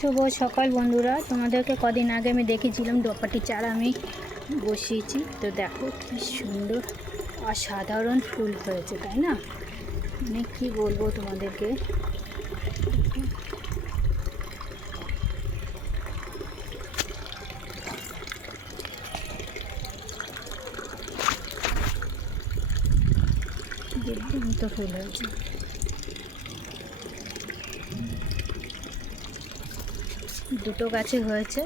শুভ সকাল বন্ধুরা, তোমাদেরকে কদিন আগে আমি দেখিয়েছিলাম দোপাটি চারা আমি বসিয়েছি। তো দেখো কি সুন্দর অসাধারণ ফুল হয়েছে, তাই না? মানে কি বলবো তোমাদেরকে। দুর্দান্ত ফুল হয়েছে। দুটো গাছে হয়েছে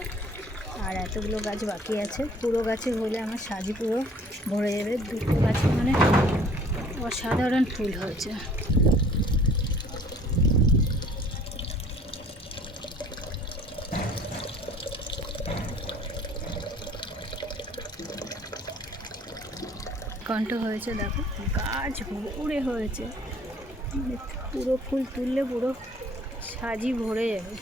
আর এতগুলো গাছ বাকি আছে। পুরো গাছে হলে আমার সাজি পুরো ভরে যাবে। দুটো গাছে মানে অসাধারণ ফুল হয়েছে। কণ্ঠ হয়েছে, দেখো গাছ ভরে হয়েছে। পুরো ফুল তুললে পুরো সাজি ভরে যাবে।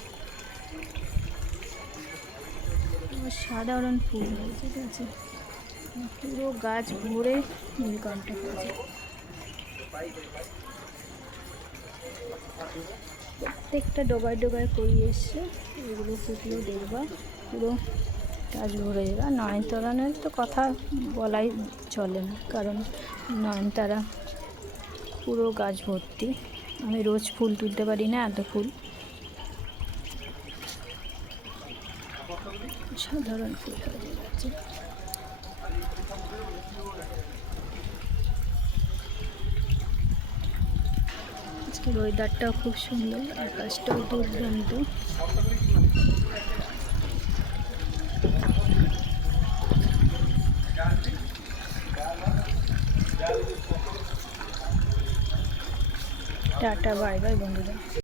সাধারণ ফুল হয়েছে, ঠিক আছে, পুরো গাছ ভরে নীলকণ্ঠ হয়েছে। প্রত্যেকটা ডোবায় ডোবায় করিয়ে এসছে। এগুলো ফুটলেও দেখবা পুরো গাছ ভরে যাবে। আর নয়নতারানের তো কথা বলাই চলে না, কারণ নয়নতারা পুরো গাছ ভর্তি। আমি রোজ ফুল তুলতে পারি না, এত ফুল, সাধারণ ফুল হয়ে যাচ্ছে। আজকের ওয়েদারটাও খুব সুন্দর, আকাশটাও দুর্দান্ত। টাটা, বাই বাই বন্ধুরা।